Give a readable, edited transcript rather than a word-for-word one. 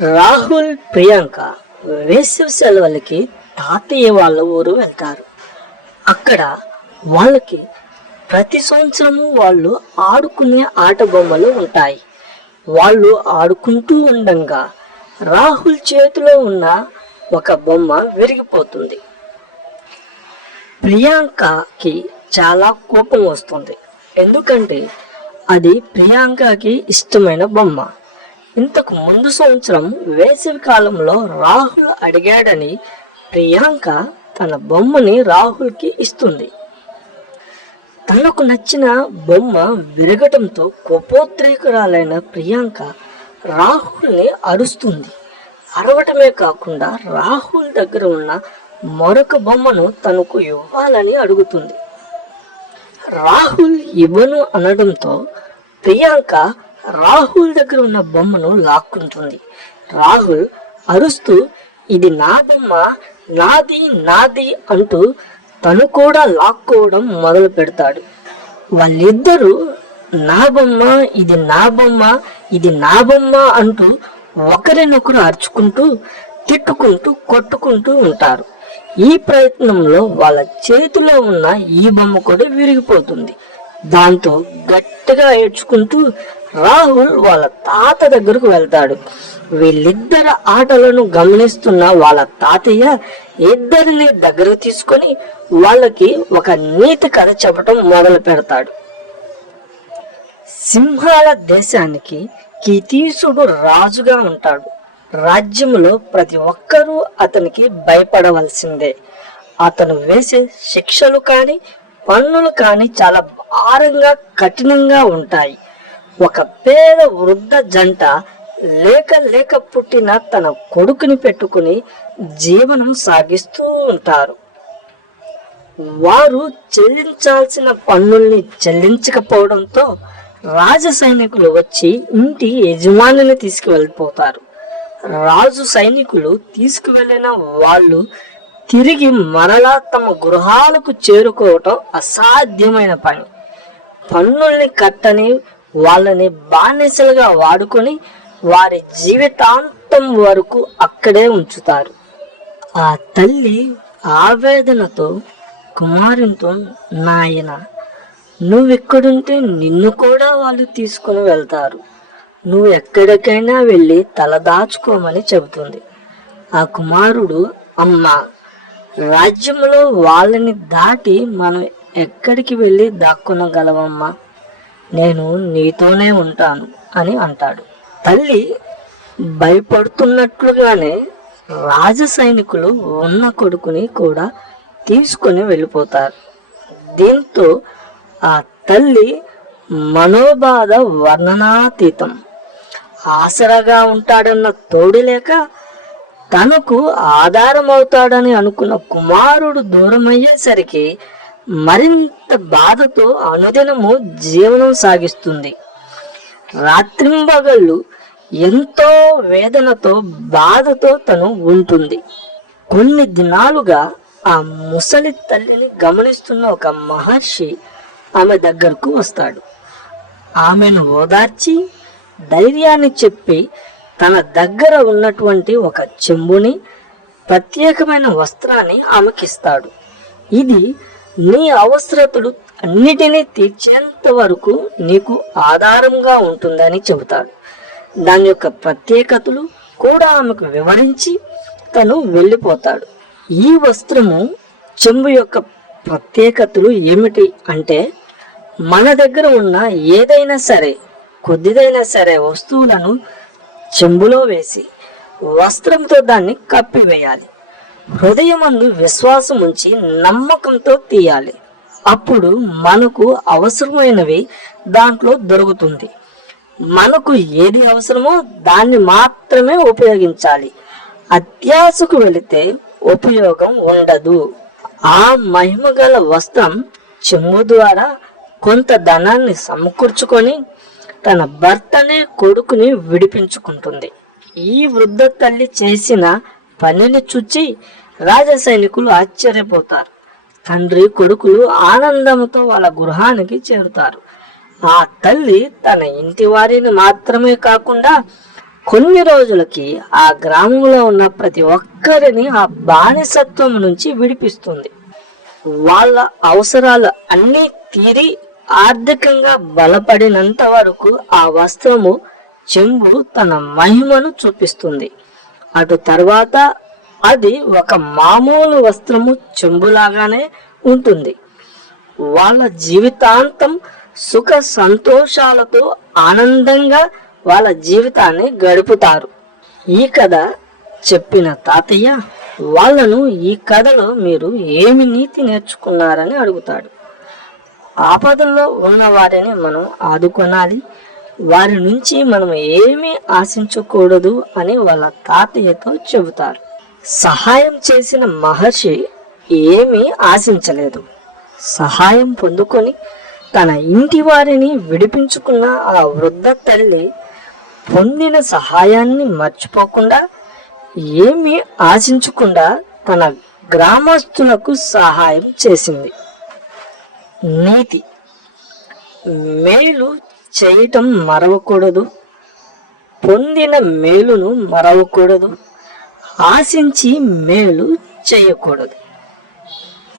రాహుల్, ప్రియాంక వేసవి సెలవులకి తాతయ్య వాళ్ళ ఊరు వెళ్తారు. అక్కడ వాళ్ళకి ప్రతి సంవత్సరము వాళ్ళు ఆడుకునే ఆట బొమ్మలు ఉంటాయి. వాళ్ళు ఆడుకుంటూ ఉండంగా రాహుల్ చేతిలో ఉన్న ఒక బొమ్మ విరిగిపోతుంది. ప్రియాంకకి చాలా కోపం వస్తుంది. ఎందుకంటే అది ప్రియాంకకి ఇష్టమైన బొమ్మ. ఇంతకు ముందు సంవత్సరం వేసవి కాలంలో రాహుల్ అడిగాడని ప్రియాంక తన బొమ్మని రాహుల్కి ఇస్తుంది. తనకు నచ్చిన బొమ్మ విరగటంతో కోపోద్రేకురాలైన ప్రియాంక రాహుల్ని అరుస్తుంది. అరవటమే కాకుండా రాహుల్ దగ్గర ఉన్న మరొక బొమ్మను తనకు ఇవ్వాలని అడుగుతుంది. రాహుల్ ఇవ్వను అనడంతో ప్రియాంక రాహుల్ దగ్గర ఉన్న బొమ్మను లాక్కుంటుంది. రాహుల్ అరుస్తూ ఇది నా బొమ్మ, నాది నాది అంటూ తను కూడా లాక్కోవడం మొదలు పెడతాడు. వాళ్ళిద్దరూ నా బొమ్మ, ఇది నా బొమ్మ, ఇది నా బొమ్మ అంటూ ఒకరినొకరు అరుచుకుంటూ తిట్టుకుంటూ కొట్టుకుంటూ ఉంటారు. ఈ ప్రయత్నంలో వాళ్ళ చేతిలో ఉన్న ఈ బొమ్మ కూడా విరిగిపోతుంది. దాంతో గట్టిగా ఏడ్చుకుంటూ రాహుల్ వాళ్ళ తాత దగ్గరకు వెళ్తాడు. వీళ్ళిద్దరు ఆటలను గమనిస్తున్న వాళ్ళ తాతయ్య ఇద్దరిని దగ్గర తీసుకొని వాళ్ళకి ఒక నీతి కథ చెప్పటం మొదలు పెడతాడు. సింహాల దేశానికి కీతీసుడు రాజుగా ఉంటాడు. రాజ్యంలో ప్రతి ఒక్కరూ అతనికి భయపడవలసిందే. అతను వేసే శిక్షలు కానీ పన్నులు కానీ చాలా భారంగా కఠినంగా ఉంటాయి. ఒక పేద వృద్ధ జంట లేక పుట్టిన తన కొడుకుని పెట్టుకుని జీవనం సాగిస్తూ ఉంటారు. వారు చెల్లించాల్సిన పన్నుల్ని చెల్లించకపోవడంతో రాజ సైనికులు వచ్చి ఇంటి యజమానిని తీసుకువెళ్ళిపోతారు. రాజు సైనికులు తీసుకువెళ్ళిన వాళ్ళు తిరిగి మరలా తమ గృహాలకు చేరుకోవటం అసాధ్యమైన పని. పన్నుల్ని కట్టని వాళ్ళని బానిసలుగా వాడుకొని వారి జీవితాంతం వరకు అక్కడే ఉంచుతారు. ఆ తల్లి ఆవేదనతో కుమారునితో, నాయన నువ్వెక్కడుంటే నిన్ను కూడా వాళ్ళు తీసుకుని వెళ్తారు. నువ్వు ఎక్కడికైనా వెళ్ళి తలదాచుకోమని చెబుతుంది. ఆ కుమారుడు, అమ్మా, రాజ్యంలో వాళ్ళని దాటి మనం ఎక్కడికి వెళ్ళి దాక్కునగలవమ్మా, నేను నీతోనే ఉంటాను అని అంటాడు. తల్లి భయపడుతున్నట్లుగానే రాజ సైనికులు ఉన్న కొడుకుని కూడా తీసుకొని వెళ్ళిపోతారు. దీంతో ఆ తల్లి మనోబాధ వర్ణనాతీతం. ఆసరాగా ఉంటాడన్న తోడు లేక తనకు ఆధారం అవుతాడని అనుకున్న కుమారుడు దూరమయ్యేసరికి మరింత బాధతో అనుదినము జీవనం సాగిస్తుంది. రాత్రింబగళ్ళు ఎంతో వేదనతో బాధతో తను ఉంటుంది. కొన్ని దినాలుగా ఆ ముసలి తల్లిని గమనిస్తున్న ఒక మహర్షి ఆమె దగ్గరకు వస్తాడు. ఆమెను ఓదార్చి ధైర్యాన్ని చెప్పి తన దగ్గర ఉన్నటువంటి ఒక చెంబుని, ప్రత్యేకమైన వస్త్రాన్ని ఆమెకిస్తాడు. ఇది నీ అవసరతలు అన్నిటినీ తీర్చేంత వరకు నీకు ఆధారంగా ఉంటుందని చెబుతాడు. దాని యొక్క ప్రత్యేకతలు కూడా ఆమెకు వివరించి తను వెళ్ళిపోతాడు. ఈ వస్త్రము, చెంబు యొక్క ప్రత్యేకతలు ఏమిటి అంటే, మన దగ్గర ఉన్న ఏదైనా సరే, కొద్దిదైనా సరే వస్తువులను చెంబులో వేసి వస్త్రంతో దాన్ని కప్పివేయాలి. హృదయమందు విశ్వాసం ఉంచి నమ్మకంతో తీయాలి. అప్పుడు మనకు అవసరమైనవి దాంట్లో దొరుకుతుంది. మనకు ఏది అవసరమో దాన్ని మాత్రమే ఉపయోగించాలి. అత్యాశకు వెళితే ఉపయోగం ఉండదు. ఆ మహిమగల వస్త్రం చెంబు ద్వారా కొంత ధనాన్ని సమకూర్చుకొని తన భర్తనే, కొడుకుని విడిపించుకుంటుంది. ఈ వృద్ధ తల్లి చేసిన పనిని చూచి రాజ సైనికులు ఆశ్చర్యపోతారు. తండ్రి, కొడుకులు ఆనందంతో వాళ్ళ గృహానికి చేరుతారు. ఆ తల్లి తన ఇంటి వారిని మాత్రమే కాకుండా కొన్ని రోజులకి ఆ గ్రామంలో ఉన్న ప్రతి ఒక్కరిని ఆ బానిసత్వం నుంచి విడిపిస్తుంది. వాళ్ళ అవసరాలు అన్నీ తీరి ఆర్థికంగా బలపడినంత వరకు ఆ వస్త్రము చెంబు తన మహిమను చూపిస్తుంది. అటు తర్వాత అది ఒక మామూలు వస్త్రము చెంబులాగానే ఉంటుంది. వాళ్ళ జీవితాంతం సుఖ సంతోషాలతో ఆనందంగా వాళ్ళ జీవితాన్ని గడుపుతారు. ఈ కథ చెప్పిన తాతయ్య వాళ్ళను ఈ కథలో మీరు ఏమి నీతి నేర్చుకున్నారని అడుగుతాడు. ఆపదల్లో ఉన్న వారిని మనం ఆదుకొనాలి, వారి నుంచి మనం ఏమీ ఆశించకూడదు అని వాళ్ళ తాతయ్యతో చెబుతారు. సహాయం చేసిన మహర్షి ఏమీ ఆశించలేదు. సహాయం పొందుకొని తన ఇంటి వారిని విడిపించుకున్న ఆ వృద్ధ తల్లి పొందిన సహాయాన్ని మర్చిపోకుండా ఏమీ ఆశించకుండా తన గ్రామస్తులకు సహాయం చేసింది. నీతి: మేలు చేయటం మరవకూడదు, పొందిన మేలును మరవకూడదు, ఆశించి మేలు చేయకూడదు.